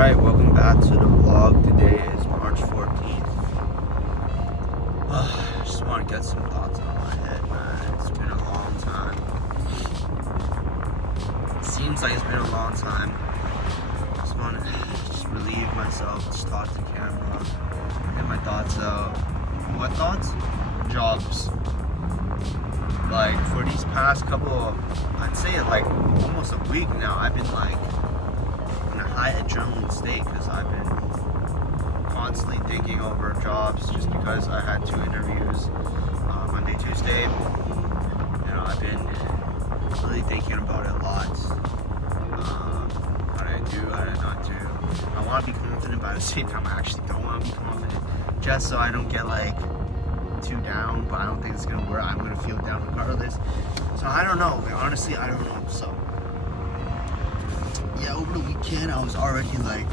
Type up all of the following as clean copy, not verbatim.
Alright, welcome back to the vlog. Today is March 14th. I just want to get some thoughts out of my head, man. It's been a long time. It seems like it's been a long time. I just want to relieve myself, just talk to the camera, get my thoughts out. What thoughts? Jobs. Like, for these past couple, I'd say like almost a week now, I've been like in a high adrenaline state because I've been constantly thinking over jobs just because I had 2 interviews Monday, Tuesday. You know, I've been really thinking about it a lot. How did I do, how did I not do? I want to be confident, but at the same time I actually don't want to be confident, just so I don't get like too down, but I don't think it's gonna work. I'm gonna feel down regardless. So I don't know, man. Honestly, I don't know. So yeah, over the weekend I was already like,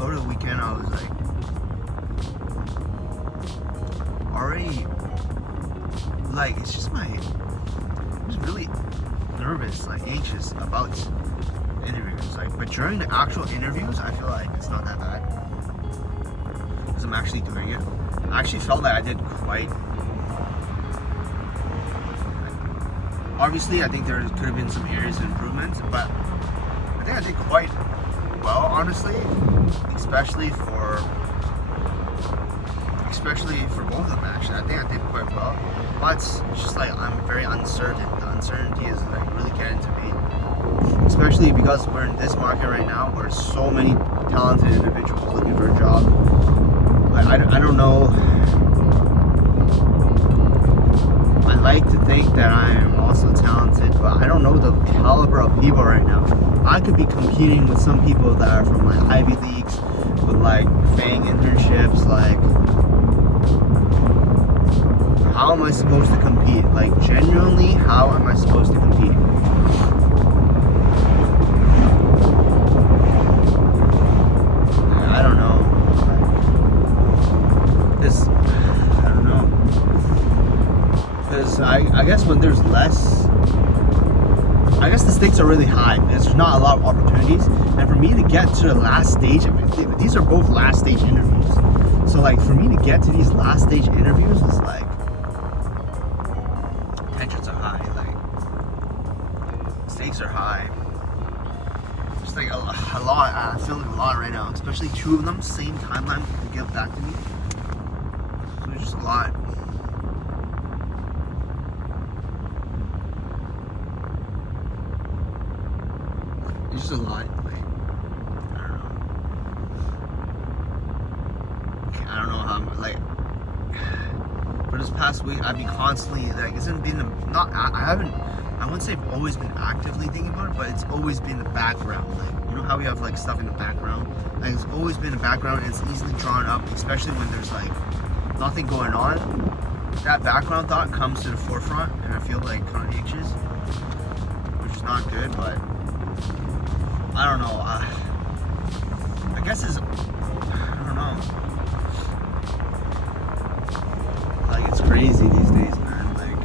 over the weekend I was like already like, it's just I was really nervous, like anxious about interviews. Like, but during the actual interviews, I feel like it's not that bad. I'm actually doing it. I actually felt like I did quite. Obviously, I think there could have been some areas of improvement, but I think I did quite well, honestly. Especially for both of them. Actually, I think I did quite well. But it's just like I'm very uncertain. The uncertainty is like really getting to me. Especially because we're in this market right now, where so many talented individuals looking for a job. I don't know. I like to think that I am also talented, but I don't know the caliber of people right now. I could be competing with some people that are from like Ivy Leagues, with like FANG internships. Like, how am I supposed to compete? Like, genuinely, how am I supposed to compete? I don't know. Because I guess when there's less, I guess the stakes are really high. There's not a lot of opportunities, and for me to get to the last stage of it, these are both last stage interviews. So like, for me to get to these last stage interviews is like, tensions are high, like stakes are high. Just like a lot. I feel like a lot right now, especially 2 of them same timeline will get back to me. So it's just a lot. It's just a lot. Like, I don't know. I don't know how I'm, like, for this past week I've been constantly like, it's been I wouldn't say I've always been actively thinking about it, but it's always been the background. Like, you know how we have like stuff in the background? Like, it's always been the background, and it's easily drawn up, especially when there's like nothing going on. That background thought comes to the forefront, and I feel like kind of anxious, which is not good, but I don't know. I guess I don't know. Like, it's crazy these days, man. Like,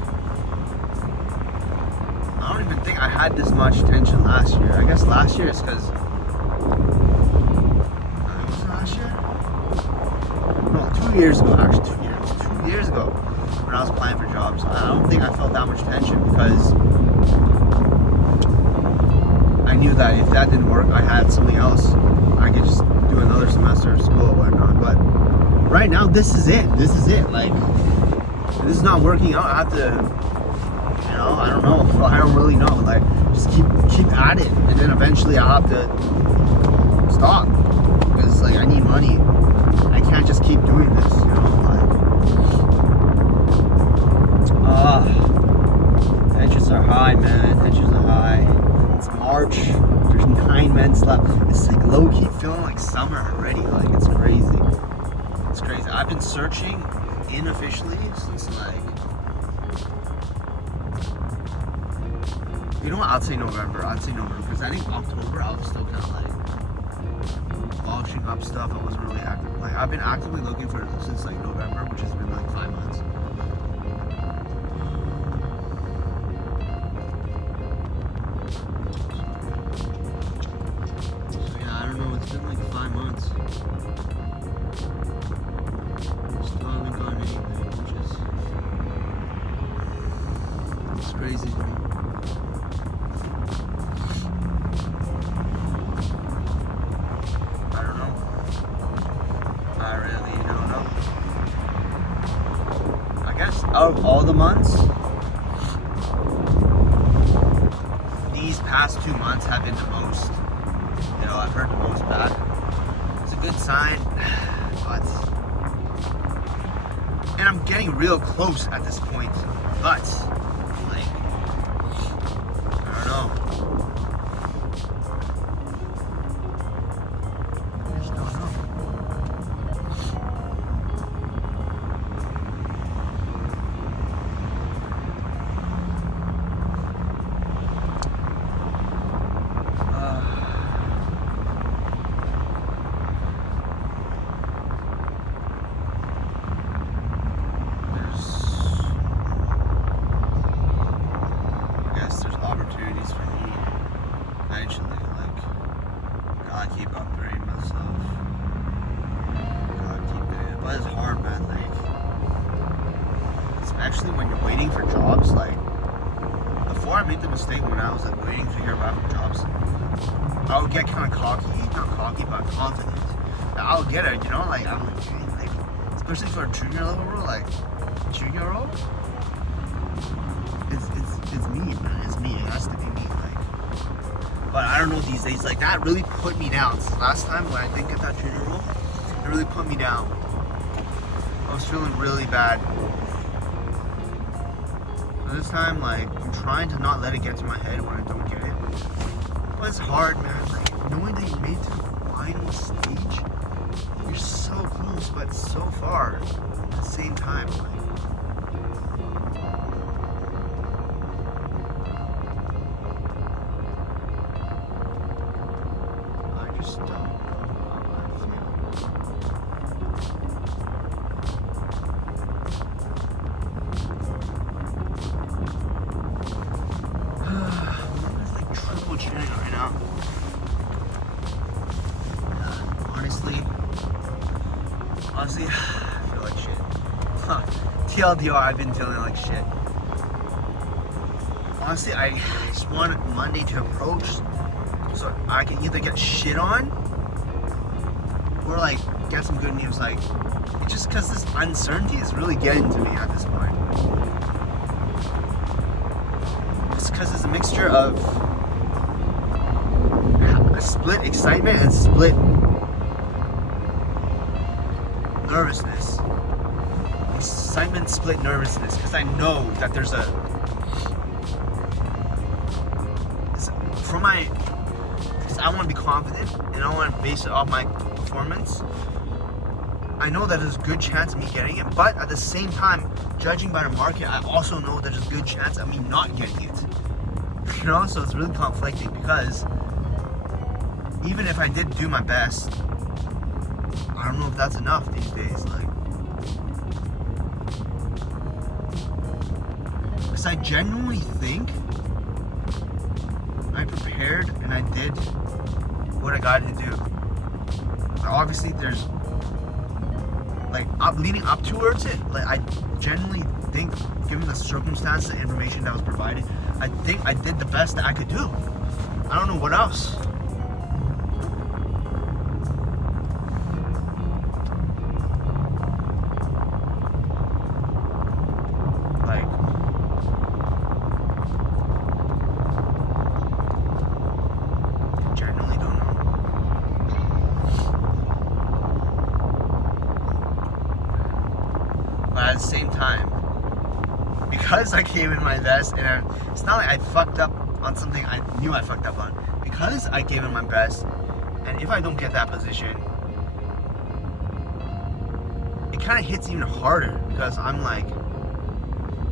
I don't even think I had this much tension last year. I guess last year is because, was it last year? No, 2 years ago, actually. 2 years ago, when I was applying for jobs. I don't think I felt that much tension because I knew that if that didn't work, I had something else. I could just do another semester of school or whatnot. But right now, this is it. Like, if this is not working out, I have to, you know, I don't know. I don't really know. Like, just keep at it, and then eventually I'll have to stop, because like, I need money. I can't just keep doing this, you know. Like, tensions are high, man. Tensions are high. It's March. There's 9 months left. It's like low-key feeling like summer already. Like, it's crazy. It's crazy. I've been searching unofficially since like, you know what? I'd say November because I think October I was still kind of like polishing up stuff. I wasn't really active. Like, I've been actively looking for it since like November, which has been like 5 months. these past 2 months have been the most, I've heard the most back. It's a good sign, but, and I'm getting real close at this point, but, like, I don't know. I just don't know. Opportunities for me eventually, like, gotta keep upgrading myself, gotta keep it, but it's hard, man, like, especially when you're waiting for jobs. Like, before I made the mistake when I was like waiting to hear back from jobs, I would get kind of not cocky, but confident that I'll get it, like, I'm like, especially for a junior level role, like, junior role, it's me, man. It's me. It has to be me. Like, but I don't know these days. Like, that really put me down. So last time when I didn't get that junior role, it really put me down. I was feeling really bad. So this time, like, I'm trying to not let it get to my head when I don't get it. But it's hard, man. Like, knowing that you made it to the final stage, you're so close, but so far at the same time. Like, right now. Honestly, I feel like shit. TLDR, I've been feeling like shit. Honestly, I just wanted Monday to approach so I can either get shit on or like get some good news. Like, it's just because this uncertainty is really getting to me at this point. It's because it's a mixture of a split excitement and split nervousness. Excitement, split nervousness, because I know that there's because I want to be confident and I want to base it off my performance. I know that there's a good chance of me getting it, but at the same time, judging by the market, I also know that there's a good chance of me not getting it. So it's really conflicting, because even if I did do my best, I don't know if that's enough these days. Like, because I genuinely think I prepared and I did what I got to do. But obviously, there's like leading up towards it. Like, I genuinely think, given the circumstances, the information that was provided, I think I did the best that I could do. I don't know what else. But at the same time, because I gave it my best, and it's not like I fucked up on something I knew I fucked up on. Because I gave it my best, and if I don't get that position, it kind of hits even harder, because I'm like,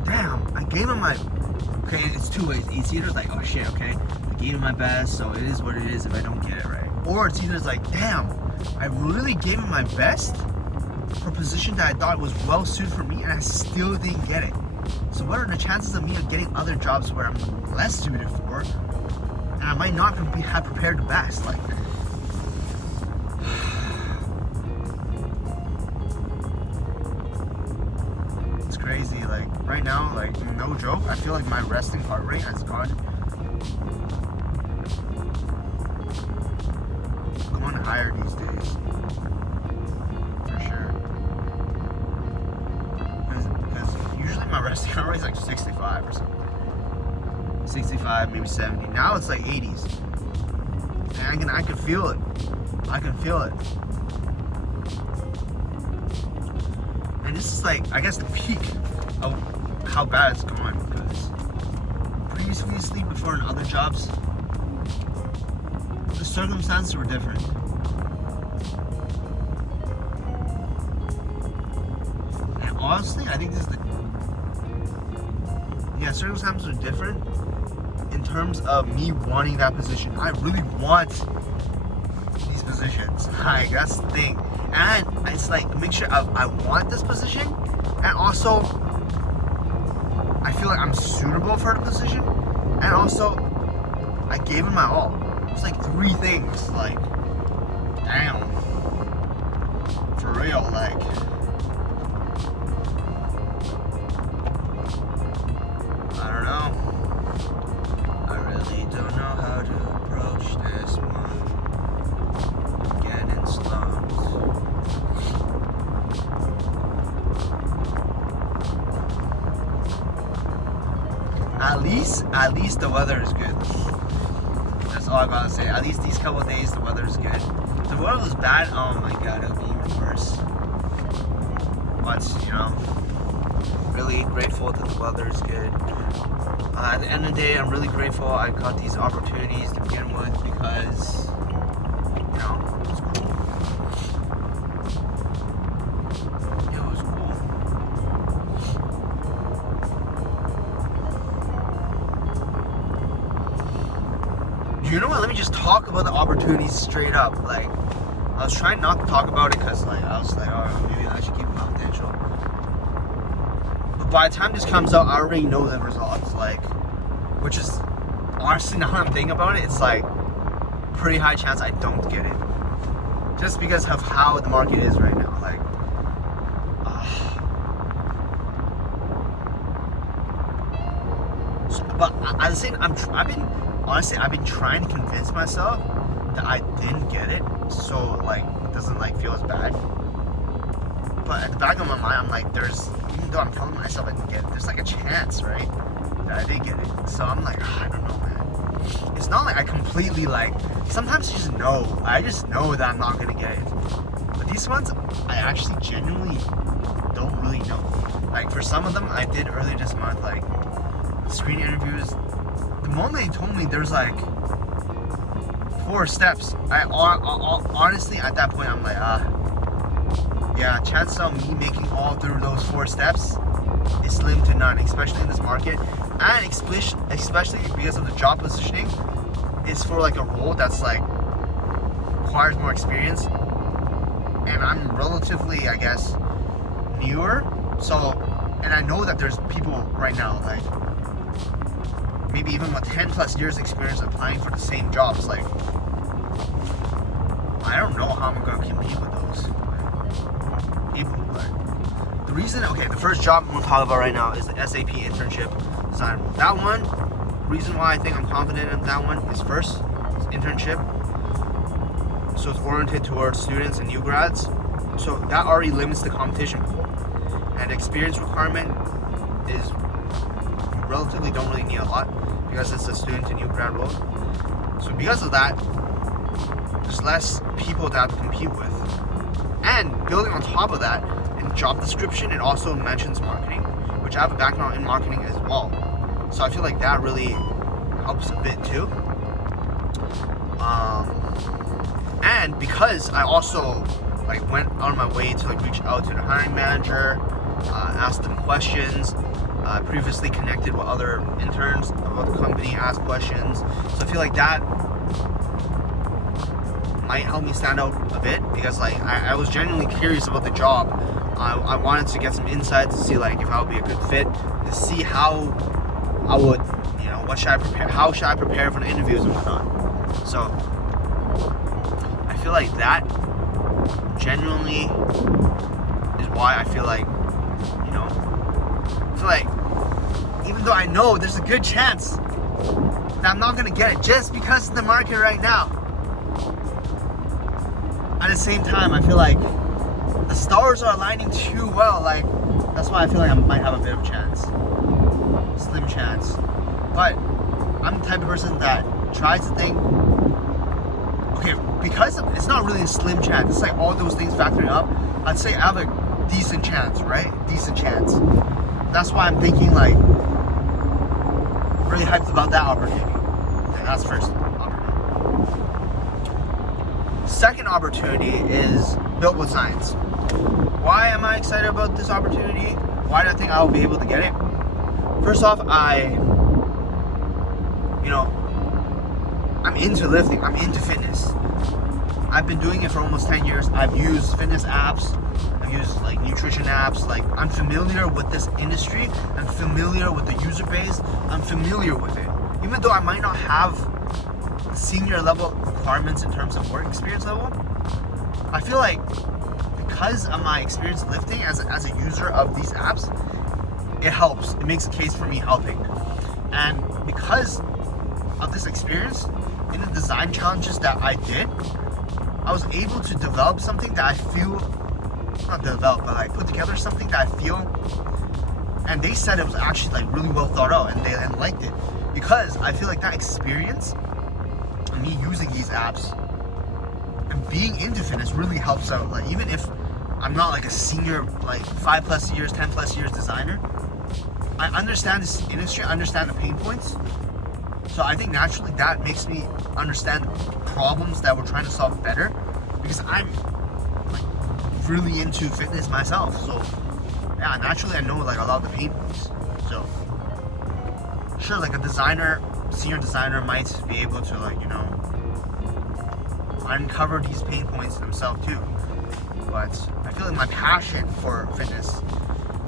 damn, I gave it my... Okay, it's two ways. It's either like, oh shit, okay, I gave it my best, so it is what it is if I don't get it right. Or it's either like, damn, I really gave it my best for a position that I thought was well suited for me, and I still didn't get it. So what are the chances of me getting other jobs where I'm less suited for, and I might not have prepared the best? Like, it's crazy. Like, right now, like, no joke, I feel like my resting heart rate has gone higher these days, for sure. Because usually my resting heart rate is like 65 or something. 65, 65, maybe 70. Now it's like 80s. And I can feel it. I can feel it. And this is like, I guess, the peak of how bad it's going, because previously, before in other jobs, the circumstances were different. And honestly, I think this is circumstances are different in terms of me wanting that position. I really want these positions. Like, that's the thing. And it's like a mixture of I want this position, and also I feel like I'm suitable for the position, and also I gave it my all. It's like three things. Like, damn, for real. Like, I don't know. I really don't know how to approach this one. Getting slumped. At least the weather is good. That's all I gotta say. At least these couple of days the weather is good. If the weather was bad, oh my god, it would be even worse. But, you know, really grateful that the weather is good. At the end of the day, I'm really grateful I got these opportunities to begin with, because, you know, it was cool. It was cool. You know what? Let me just talk about the opportunities straight up. Like, I was trying not to talk about it because, like, I was like, oh, maybe I should keep it confidential. But by the time this comes out, I already know the results. Like, which is honestly, now that I'm thinking about it, it's like pretty high chance I don't get it, just because of how the market is right now. Like, but at the same, I've been trying to convince myself that I didn't get it, so like it doesn't like feel as bad. But at the back of my mind, I'm like, even though I'm telling myself I didn't get it, there's like a chance, right, that I did get it. So I'm like, I don't know, man. It's not like I completely like. Sometimes you just know. I just know that I'm not gonna get it. But these ones, I actually genuinely don't really know. Like, for some of them, I did earlier this month, like screen interviews. The moment they told me there's like 4 steps, I honestly at that point I'm like, yeah, chances of me making all through those 4 steps is slim to none, especially in this market, and especially because of the job positioning is for like a role that's like requires more experience, and I'm relatively, I guess, newer. So, and I know that there's people right now like maybe even with 10 plus years experience applying for the same jobs. Like, I don't know how I'm gonna compete with those people. But the reason, the first job I'm gonna talk about right now is the SAP internship design. That one, reason why I think I'm confident in that one is, first, it's internship. So it's oriented towards students and new grads. So that already limits the competition pool. And experience requirement is relatively don't really need a lot because it's a student to new grad role. So because of that, there's less people to have to compete with. And building on top of that, in the job description, it also mentions marketing, which I have a background in marketing as well. So I feel like that really helps a bit too. And because I also like went on my way to like reach out to the hiring manager, ask them questions, previously connected with other interns about the company, asked questions. So I feel like that might help me stand out a bit, because like I was genuinely curious about the job. I wanted to get some insights to see like if I would be a good fit, to see how I would, what should I prepare, how should I prepare for the interviews and whatnot. So I feel like that genuinely is why I feel like, even though I know there's a good chance that I'm not gonna get it just because of the market right now, at the same time I feel like the stars are aligning too well. Like, that's why I feel like I might have a bit of chance, slim chance. But I'm the type of person that tries to think, okay, because it's not really a slim chance. It's like all those things factoring up. I'd say I have a decent chance, right? Decent chance. That's why I'm thinking like really hyped about that opportunity. Okay, that's first opportunity. Second opportunity is Built with Science. Why am I excited about this opportunity? Why do I think I'll be able to get it? First off, I'm into lifting. I'm into fitness. I've been doing it for almost 10 years. I've used fitness apps. I've used like nutrition apps. Like, I'm familiar with this industry. I'm familiar with the user base. I'm familiar with it. Even though I might not have senior level requirements in terms of work experience level, I feel like because of my experience lifting as a user of these apps, it helps. It makes a case for me helping. And because of this experience, in the design challenges that I did, I was able to develop something that I feel, not develop, but like put together something that I feel, and they said it was actually like really well thought out, and they liked it, because I feel like that experience and me using these apps and being into fitness really helps out. Like, even if I'm not like a senior, like 5+ years, 10+ years designer, I understand this industry, I understand the pain points. So I think naturally that makes me understand problems that we're trying to solve better, because I'm like really into fitness myself. So yeah, naturally I know like a lot of the pain points. So sure, like a designer, senior designer might be able to like, uncover these pain points themselves too. But I feel like my passion for fitness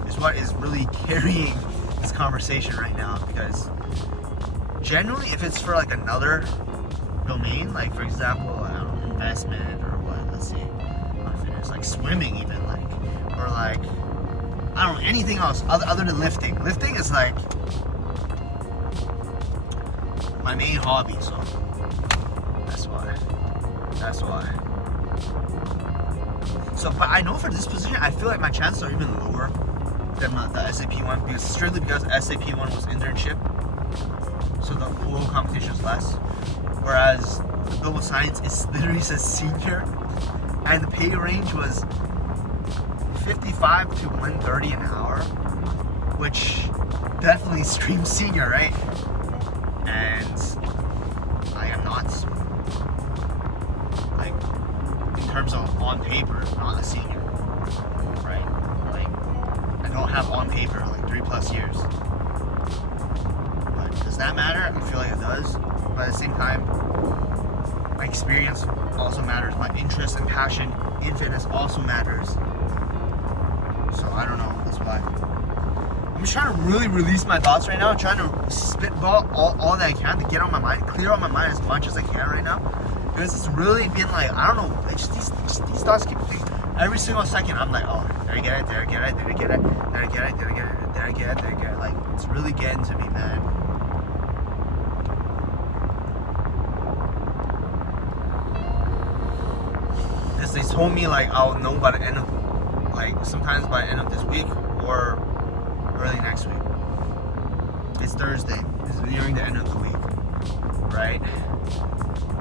is what is really carrying this conversation right now, because generally, if it's for like another domain, like for example, investment or what, let's see, fitness, like swimming even, like, or like, I don't know, anything else other than lifting. Lifting is like my main hobby, so that's why. So, but I know for this position, I feel like my chances are even lower than the SAP one, because SAP one was internship. So the pool competition is less. Whereas the Built with Science, it literally says senior, and the pay range was 55 to 130 an hour, which definitely screams senior, right? And I am not, like, in terms of on paper, not a senior, right? Like, I don't have on paper like 3+ years. Does that matter? I feel like it does. But at the same time, my experience also matters. My interest and passion in fitness also matters. So I don't know. That's why. I'm just trying to really release my thoughts right now. I'm trying to spitball all that I can to get on my mind, clear on my mind as much as I can right now. Because it's really been like, I don't know, it's just these thoughts keep thinking. Every single second, I'm like, oh, did I get it? Did I get it? Did I get it? Did I get it? Did I get it? Did I get it? Did I get it? Like, it's really getting to me, man. They told me like I'll know by the end of, like, sometimes by the end of this week or early next week. It's Thursday. It's nearing the end of the week, right?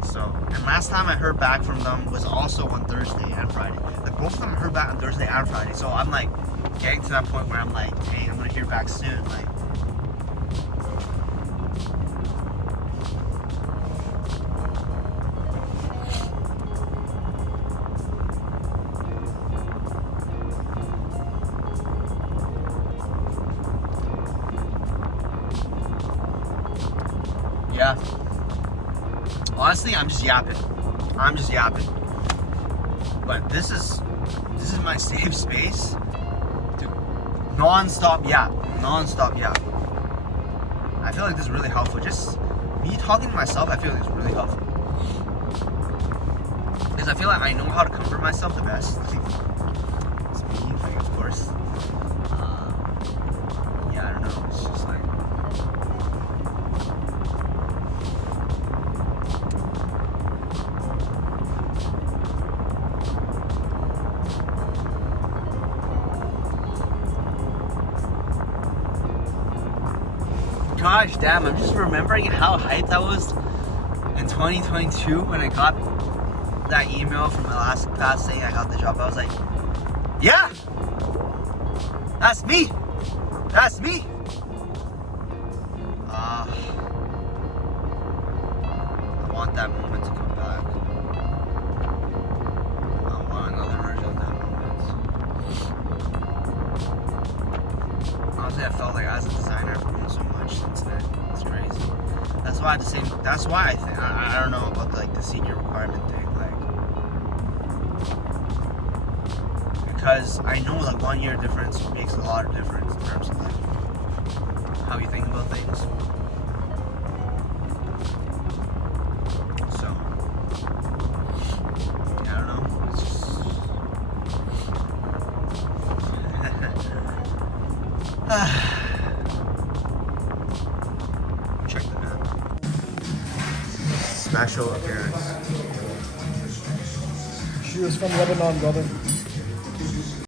So, and last time I heard back from them was also on Thursday and Friday. Like, both of them I heard back on Thursday and Friday. So I'm like getting to that point where I'm like, hey, I'm gonna hear back soon. Like, yeah. Honestly, I'm just yapping. But this is my safe space to non-stop yap. I feel like this is really helpful. Just me talking to myself, I feel like it's really helpful. Because I feel like I know how to comfort myself the best. It's me, like, of course. Yeah, I don't know. It's just like, gosh, damn! I'm just remembering how hyped I was in 2022 when I got that email from my last class saying I got the job. I was like, yeah, that's me. That's me. I want that moment to come back. I want another version of that moment. Honestly, I felt like as a designer, I've grown so much since then. It's crazy. That's why I think I don't know about the senior requirement thing, because I know 1 year difference makes a lot of difference in terms of how you think about things. So yeah, I don't know. It's just check the map. Special appearance. She was from Lebanon, brother.